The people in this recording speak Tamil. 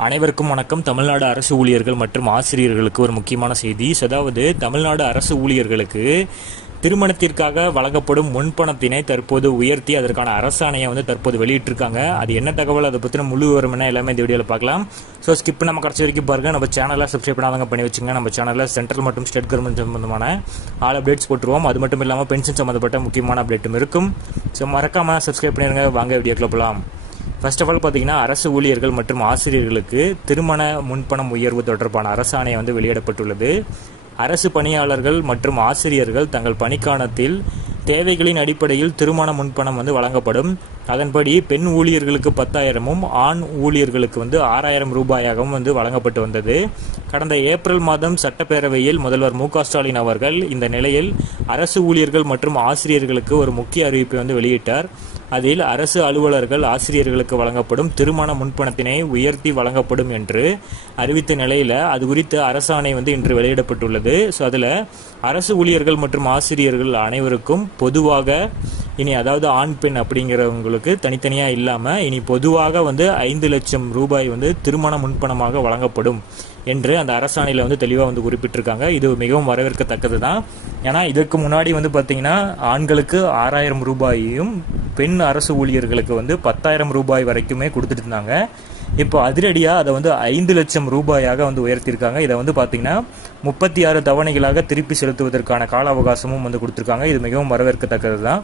அனைவருக்கும் வணக்கம். தமிழ்நாடு அரசு ஊழியர்கள் மற்றும் ஆசிரியர்களுக்கு ஒரு முக்கியமான செய்தி. அதாவது தமிழ்நாடு அரசு ஊழியர்களுக்கு திருமணத்திற்காக வழங்கப்படும் முன்பணத்தினை தற்போது உயர்த்தி அதற்கான அரசாணையை தற்போது வெளியிட்டிருக்காங்க. அது என்ன தகவல், அதை பற்றின முழு விவரம் என்ன எல்லாமே இந்த வீடியோவில் பார்க்கலாம். ஸோ ஸ்கிப் நம்ம கடைசி வரைக்கும் பாருங்க. நம்ம சேனலை சப்ஸ்கிரைப் பண்ணாதவங்க பண்ணி வச்சுங்க. நம்ம சேனலில் சென்ட்ரல் மற்றும் ஸ்டேட் கவர்மெண்ட் சம்பந்தமான ஆல் அப்டேட்ஸ் போட்டுருவோம். அது மட்டும் இல்லாமல் பென்ஷன் சம்பந்தப்பட்ட முக்கியமான அப்டேட்டும் இருக்கும். ஸோ மறக்காம சப்ஸ்கிரைப் பண்ணிடுங்க. வாங்க வீடியோக்குள்ள போகலாம். ஃபர்ஸ்ட் ஆஃப் ஆல் பார்த்தீங்கன்னா, அரசு ஊழியர்கள் மற்றும் ஆசிரியர்களுக்கு திருமண முன்பணம் உயர்வு தொடர்பான அரசாணை வெளியிடப்பட்டுள்ளது. அரசு பணியாளர்கள் மற்றும் ஆசிரியர்கள் தங்கள் பணிக்காலத்தில் தேவைகளின் அடிப்படையில் திருமண முன்பணம் வழங்கப்படும். அதன்படி பெண் ஊழியர்களுக்கு 10,000-உம் ஆண் ஊழியர்களுக்கு 6,000 ரூபாயாகவும் வழங்கப்பட்டு வந்தது. கடந்த ஏப்ரல் மாதம் சட்டப்பேரவையில் முதல்வர் மு.க.ஸ்டாலின் அவர்கள் இந்த நிலையில் அரசு ஊழியர்கள் மற்றும் ஆசிரியர்களுக்கு ஒரு முக்கிய அறிவிப்பை வெளியிட்டார். அதில் அரசு அலுவலர்கள் ஆசிரியர்களுக்கு வழங்கப்படும் திருமண முன்பணத்தினை உயர்த்தி வழங்கப்படும் என்று அறிவித்த நிலையில் அது குறித்த அரசாணை இன்று வெளியிடப்பட்டுள்ளது. ஸோ அதில் அரசு ஊழியர்கள் மற்றும் ஆசிரியர்கள் அனைவருக்கும் பொதுவாக இனி, அதாவது ஆண் பெண் அப்படிங்கிறவங்களுக்கு தனித்தனியாக இல்லாமல் இனி பொதுவாக 5 லட்சம் ரூபாய் திருமண முன்பணமாக வழங்கப்படும் என்று அந்த அரசாணையில் தெளிவாக குறிப்பிட்டிருக்காங்க. இது மிகவும் வரவேற்கத்தக்கது தான். ஏன்னா இதற்கு முன்னாடி பார்த்தீங்கன்னா ஆண்களுக்கு 6,000 ரூபாயையும் பெண் அரசு ஊழியர்களுக்கு 10,000 ரூபாய் வரைக்குமே கொடுத்துட்டு இருந்தாங்க. இப்போ அதிரடியாக அதை 5 லட்சம் ரூபாயாக உயர்த்தியிருக்காங்க. இதை பார்த்தீங்கன்னா 36 தவணைகளாக திருப்பி செலுத்துவதற்கான கால அவகாசமும் கொடுத்துருக்காங்க. இது மிகவும் வரவேற்கத்தக்கது தான்.